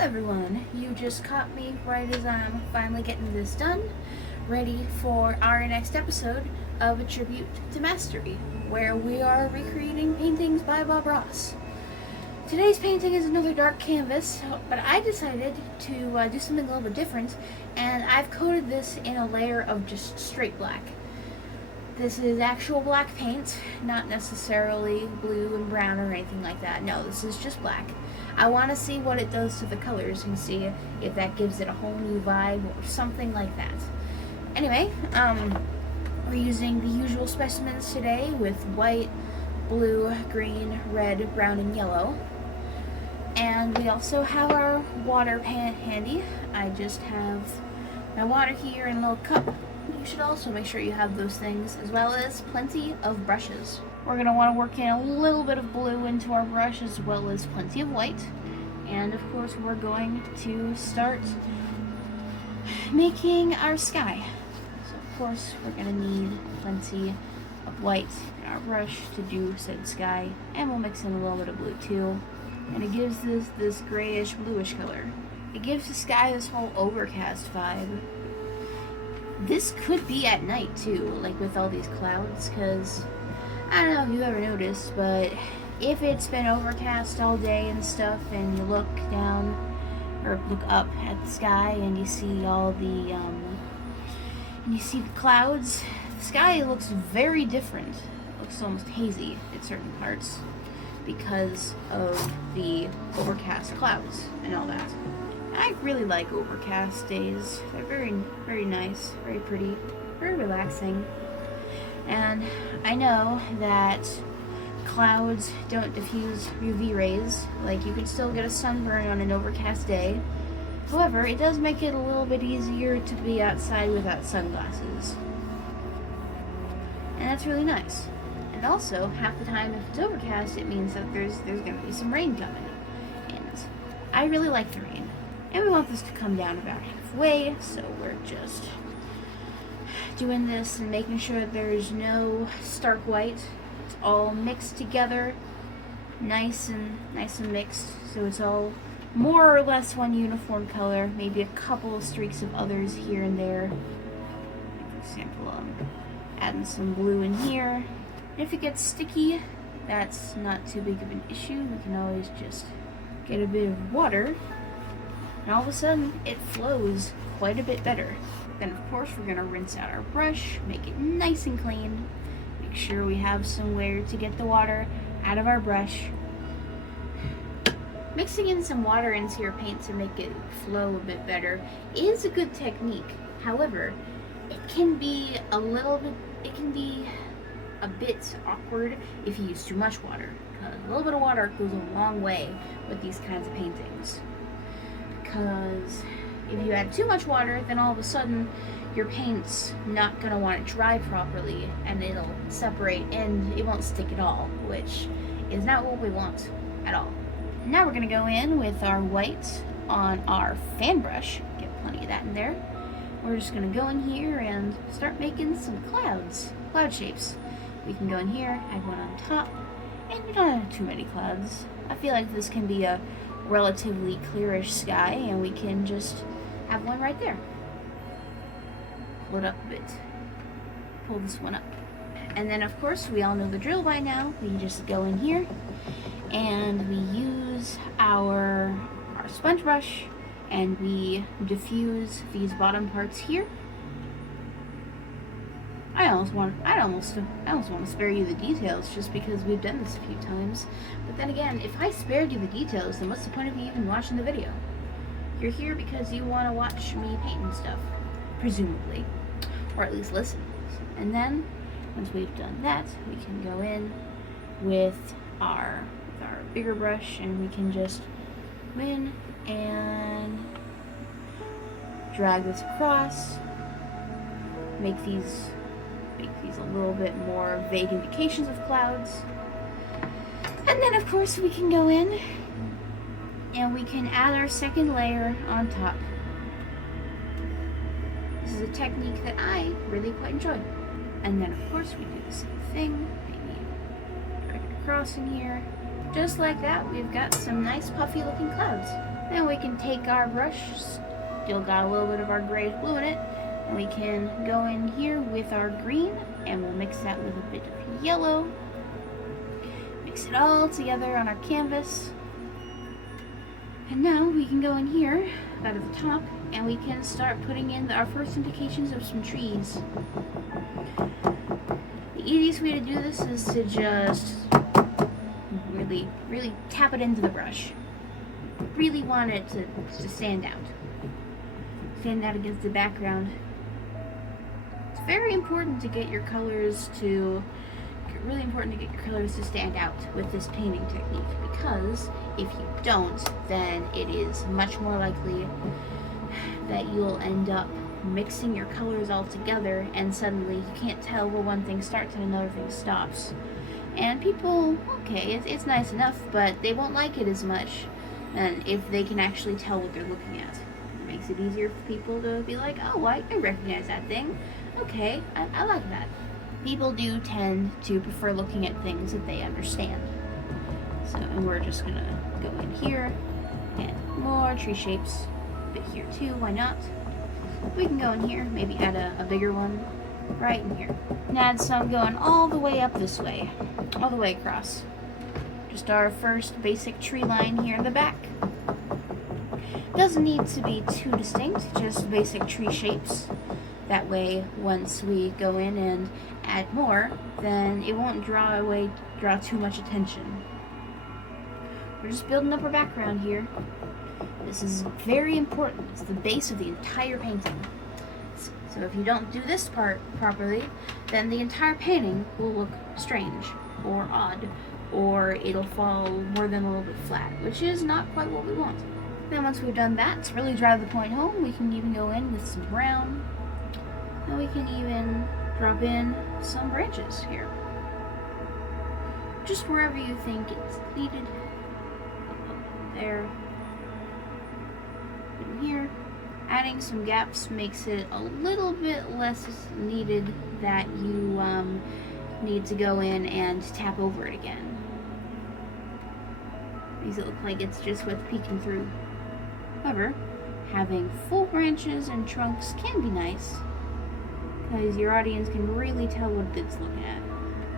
everyone, you just caught me right as I'm finally getting this done, ready for our next episode of A Tribute to Mastery, where we are recreating paintings by Bob Ross. Today's painting is another dark canvas, but I decided to do something a little bit different, and I've coated this in a layer of just straight black. This is actual black paint, not necessarily blue and brown or anything like that. No, this is just black. I want to see what it does to the colors and see if that gives it a whole new vibe or something like that. Anyway, we're using the usual specimens today with white, blue, green, red, brown, and yellow. And we also have our water pan handy. I just have my water here in a little cup. You should also make sure you have those things, as well as plenty of brushes. We're going to want to work in a little bit of blue into our brush, as well as plenty of white. And of course, we're going to start making our sky. So of course, we're going to need plenty of white in our brush to do said sky. And we'll mix in a little bit of blue too. And it gives this grayish bluish color. It gives the sky this whole overcast vibe. This could be at night too, like with all these clouds, because I don't know if you've ever noticed, but if it's been overcast all day and stuff, and you look down or look up at the sky and you see all the clouds, the sky looks very different. It looks almost hazy at certain parts because of the overcast clouds and all that. I really like overcast days. They're very, very nice, very pretty, very relaxing. And I know that clouds don't diffuse UV rays. Like, you could still get a sunburn on an overcast day. However, it does make it a little bit easier to be outside without sunglasses. And that's really nice. And also, half the time if it's overcast, it means that there's going to be some rain coming. And I really like the rain. And we want this to come down about halfway, so we're just doing this and making sure there's no stark white. It's all mixed together, nice and mixed, so it's all more or less one uniform color. Maybe a couple of streaks of others here and there. For example, adding some blue in here. And if it gets sticky, that's not too big of an issue. We can always just get a bit of water. And all of a sudden, it flows quite a bit better. Then, of course, we're going to rinse out our brush, make it nice and clean. Make sure we have somewhere to get the water out of our brush. Mixing in some water into your paint to make it flow a bit better is a good technique. However, it can be a bit awkward if you use too much water. Because a little bit of water goes a long way with these kinds of paintings. Because if you add too much water, then all of a sudden your paint's not going to want to dry properly, and it'll separate and it won't stick at all, which is not what we want at all. Now we're going to go in with our white on our fan brush. Get plenty of that in there. We're just going to go in here and start making some cloud shapes. We can go in here, add one on top, and we don't have too many clouds. I feel like this can be a relatively clearish sky, and we can just have one right there. Pull it up a bit. Pull this one up. And then, of course, we all know the drill by now. We just go in here and we use our sponge brush and we diffuse these bottom parts here. I almost want to spare you the details just because we've done this a few times. But then again, if I spared you the details, then what's the point of you even watching the video? You're here because you want to watch me paint and stuff, presumably, or at least listen. And then, once we've done that, we can go in with our bigger brush, and we can just go in and drag this across, make these a little bit more vague indications of clouds. And then, of course, we can go in and we can add our second layer on top. This is a technique that I really quite enjoy. And then, of course, we do the same thing. Maybe drag it across in here. Just like that, we've got some nice puffy looking clouds. Then we can take our brush, still got a little bit of our grayish blue in it, and we can go in here with our green, and we'll mix that with a bit of yellow. Mix it all together on our canvas. And now we can go in here, out of the top, and we can start putting in our first indications of some trees. The easiest way to do this is to just really tap it into the brush. Really want it to stand out. Stand out against the background. It's very important to get your colors to stand out with this painting technique, because if you don't, then it is much more likely that you'll end up mixing your colors all together and suddenly you can't tell where one thing starts and another thing stops. And people, okay, it's nice enough, but they won't like it as much than if they can actually tell what they're looking at. It makes it easier for people to be like, oh, I recognize that thing. Okay, I like that. People do tend to prefer looking at things that they understand. So, and we're just gonna go in here and more tree shapes. A bit here too, why not? We can go in here, maybe add a bigger one right in here. And add some going all the way up this way, all the way across. Just our first basic tree line here in the back. Doesn't need to be too distinct, just basic tree shapes. That way, once we go in and add more, then it won't draw too much attention. We're just building up our background here. This is very important. It's the base of the entire painting. So if you don't do this part properly, then the entire painting will look strange or odd, or it'll fall more than a little bit flat, which is not quite what we want. Then once we've done that, to really drive the point home, we can even go in with some brown, and we can even drop in some branches here. Just wherever you think it's needed. There. In here. Adding some gaps makes it a little bit less needed that you need to go in and tap over it again. Makes it look like it's just what's peeking through. However, having full branches and trunks can be nice, because your audience can really tell what it's looking at.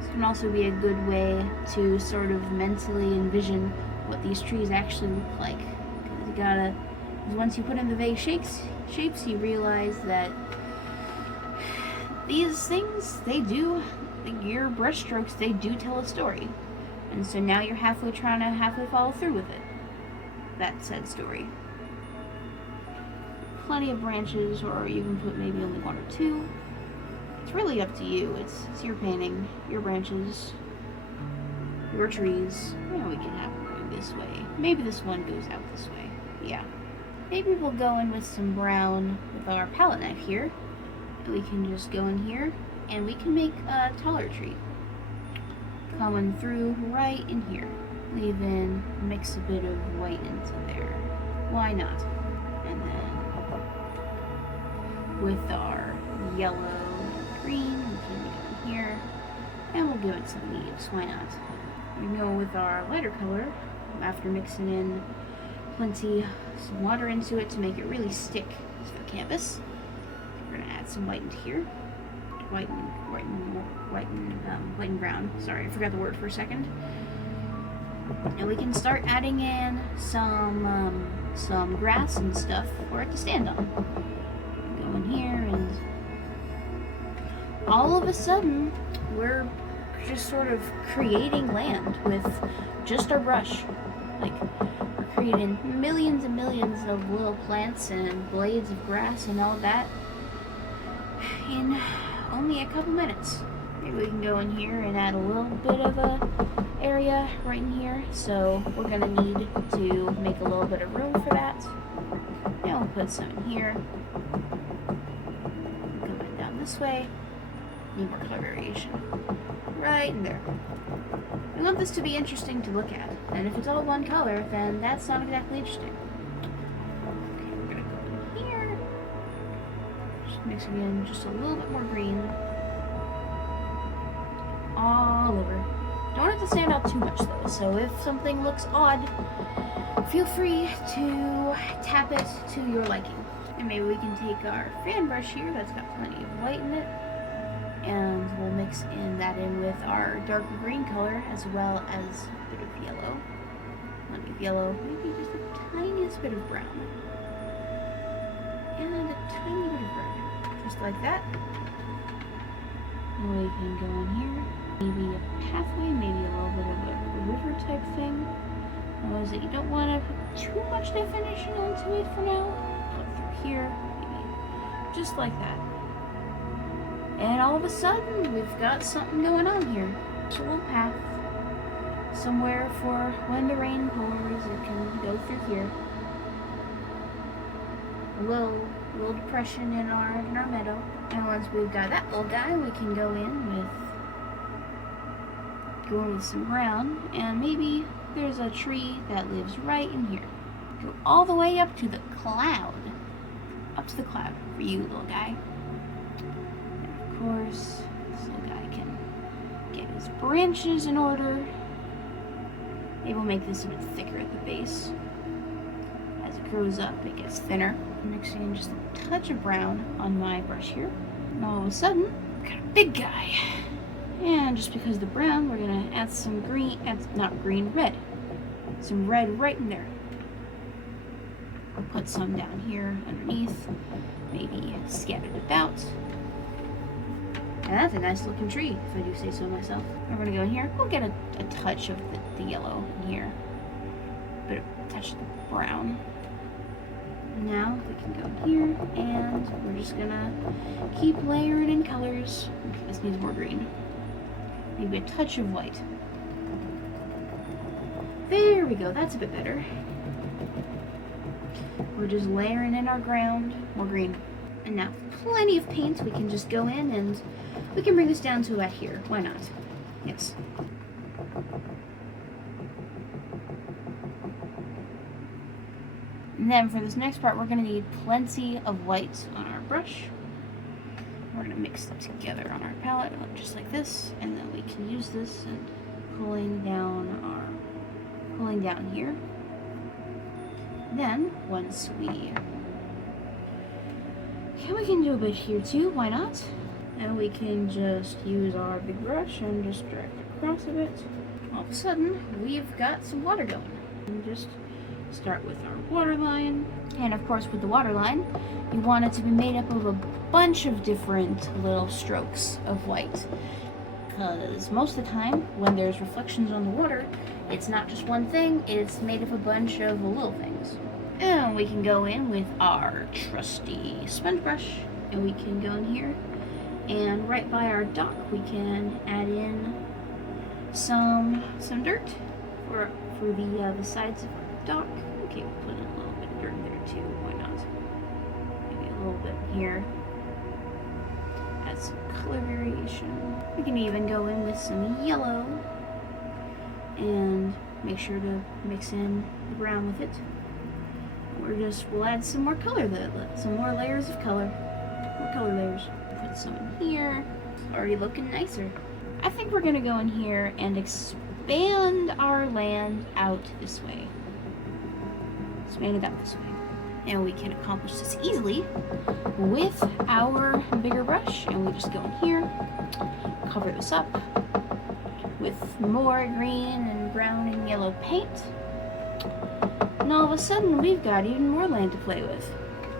This can also be a good way to sort of mentally envision what these trees actually look like. Because once you put in the vague shapes, you realize that these things, your brush strokes, they do tell a story. And so now you're halfway follow through with it. That said story. Plenty of branches, or you can put maybe only one or two. It's really up to you. It's your painting, your branches, your trees. We can have them going this way. Maybe this one goes out this way. Yeah. Maybe we'll go in with some brown with our palette knife here. We can just go in here and we can make a taller tree. Coming through right in here. Mix a bit of white into there. Why not? And then with our yellow and green, we can go in here and we'll give it some leaves. Why not? We go with our lighter color after mixing in some water into it to make it really stick to the canvas. We're gonna add some white into here. White and brown. Sorry, I forgot the word for a second. And we can start adding in some grass and stuff for it to stand on. Go in here, and all of a sudden we're just sort of creating land with just our brush. Like, we're creating millions and millions of little plants and blades of grass and all that in only a couple minutes. Maybe we can go in here and add a little bit of a area right in here. So we're gonna need to make a little bit of room for that. Now we'll put some in here. Coming down this way. Need more color variation. Right in there. We want this to be interesting to look at. And if it's all one color, then that's not exactly interesting. Okay, we're gonna go in here. Just mixing in just a little bit more green. All over. Don't want it to stand out too much though, so if something looks odd, feel free to tap it to your liking. And maybe we can take our fan brush here that's got plenty of white in it, and we'll mix that in with our dark green color as well as a bit of yellow. Plenty of yellow, maybe just the tiniest bit of brown. And a tiny bit of red, just like that. And we can go in here, maybe a pathway, maybe a little bit of a river type thing. Notice that you don't want to put too much definition onto it for now. Put through here, maybe just like that. And all of a sudden, we've got something going on here. A little path, somewhere for when the rain pours, it can go through here. A little depression in our meadow. And once we've got that little guy, we can go in with some brown, and maybe there's a tree that lives right in here. Go all the way up to the cloud. Up to the cloud for you, little guy. And of course, this little guy can get his branches in order. Maybe we'll make this a bit thicker at the base. As it grows up, it gets thinner. Mixing in just a touch of brown on my brush here. And all of a sudden, we've got a big guy. And just because of the brown, we're gonna add some green, red. Some red right in there. I'll put some down here underneath, maybe scattered about. And that's a nice looking tree, if I do say so myself. We're gonna go in here, we'll get a touch of the yellow in here. Bit of a touch of the brown. Now we can go in here, and we're just gonna keep layering in colors. This needs more green. Maybe a touch of white. There we go, that's a bit better. We're just layering in our ground, more green. And now, plenty of paint, we can just go in and we can bring this down to about here. Why not? Yes. And then for this next part, we're going to need plenty of white on our brush. We're going to mix them together on our palette, just like this, and then we can use this and pulling down here. Then once we can do a bit here too. Why not? And we can just use our big brush and just drag it across a bit. All of a sudden, we've got some water going. And just start with our waterline. And of course, with the waterline, you want it to be made up of a bunch of different little strokes of white. Because most of the time, when there's reflections on the water, it's not just one thing, it's made of a bunch of little things. And we can go in with our trusty sponge brush, and we can go in here, and right by our dock, we can add in some dirt for the sides of our dock. Okay, we'll put in a little bit of dirt there too, why not? Maybe a little bit here. Add some color variation. We can even go in with some yellow and make sure to mix in the brown with it. We'll add some more color, some more layers of color. More color layers. Put some in here. It's already looking nicer. I think we're gonna go in here and expand our land out this way. Expand it out this way. And we can accomplish this easily with our bigger brush. And we just go in here, cover this up with more green and brown and yellow paint. And all of a sudden, we've got even more land to play with.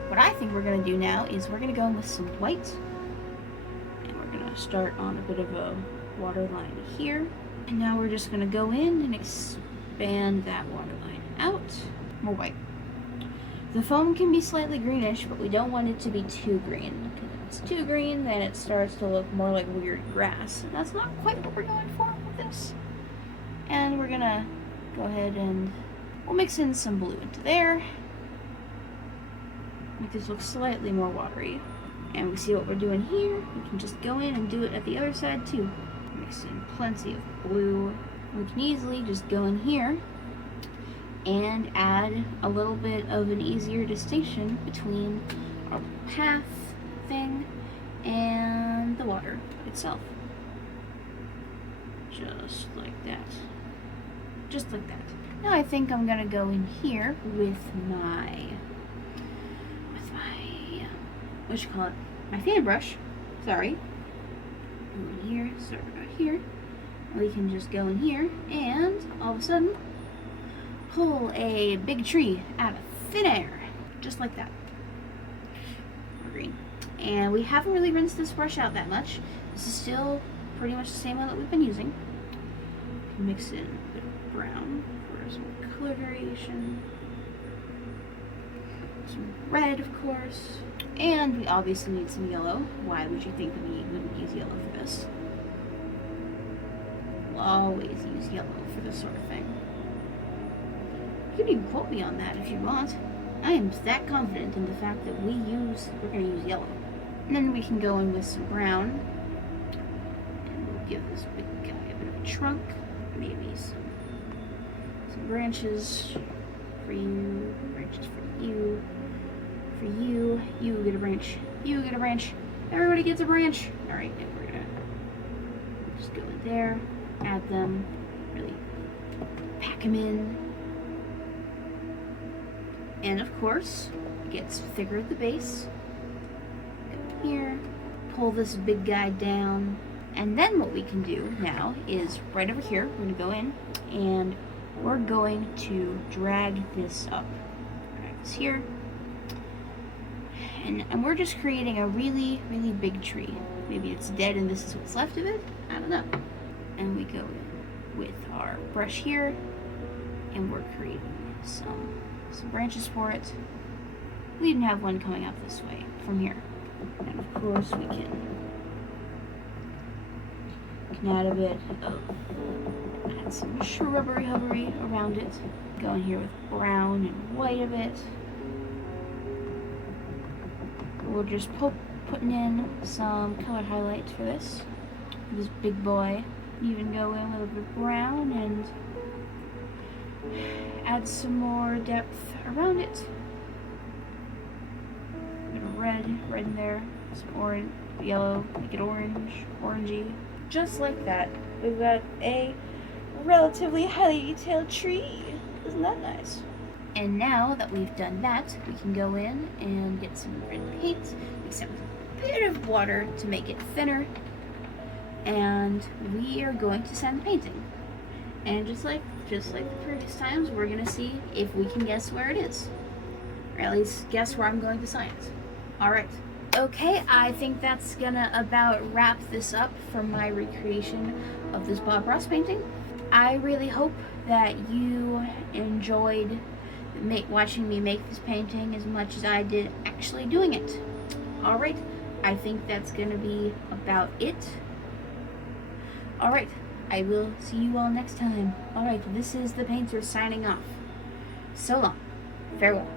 What I think we're gonna do now is we're gonna go in with some white. And we're gonna start on a bit of a water line here. And now we're just gonna go in and expand that water line out. More white. The foam can be slightly greenish, but we don't want it to be too green. Because if it's too green, then it starts to look more like weird grass. And that's not quite what we're going for with this. And we're gonna go ahead and we'll mix in some blue into there. Make this look slightly more watery. And we see what we're doing here. We can just go in and do it at the other side too. Mix in plenty of blue. We can easily just go in here and add a little bit of an easier distinction between our path thing and the water itself. Just like that. Just like that. Now I think I'm gonna go in here with my what you call it? My fan brush. Sorry. In here, start right here. We can just go in here and all of a sudden pull a big tree out of thin air, just like that. Green. And we haven't really rinsed this brush out that much. This is still pretty much the same one that we've been using. Mix in a bit of brown for some color variation. Some red, of course. And we obviously need some yellow. Why would you think that we wouldn't use yellow for this? We'll always use yellow for this sort of thing. You can even quote me on that if you want. I am that confident in the fact that we're going to use yellow. And then we can go in with some brown. And we'll give this big guy a bit of a trunk. Maybe some branches for you, branches for you, you get a branch, you get a branch, everybody gets a branch. Alright, and we're gonna just go in there, add them, really pack them in. And of course, it gets thicker at the base. Go here, pull this big guy down. And then what we can do now is right over here, we're going to go in and we're going to drag this up. Drag this here. And we're just creating a really, really big tree. Maybe it's dead and this is what's left of it. I don't know. And we go in with our brush here and we're creating some branches for it. We even have one coming out this way from here. And of course we can add a bit of, add some shrubbery around it. Go in here with brown and white a bit. We're just putting in some color highlights for this big boy. Even go in with a bit of brown and add some more depth around it. A bit of red in there, some orange, yellow, make it orangey. Just like that, we've got a relatively highly detailed tree. Isn't that nice? And now that we've done that, we can go in and get some red paint, mix it with a bit of water to make it thinner, and we are going to sand the painting. And just like the previous times, we're gonna see if we can guess where it is, or at least guess where I'm going to sign it. All right. Okay, I think that's gonna about wrap this up for my recreation of this Bob Ross painting. I really hope that you enjoyed watching me make this painting as much as I did actually doing it. Alright, I think that's gonna be about it. Alright, I will see you all next time. Alright, this is the painter signing off. So long. Farewell.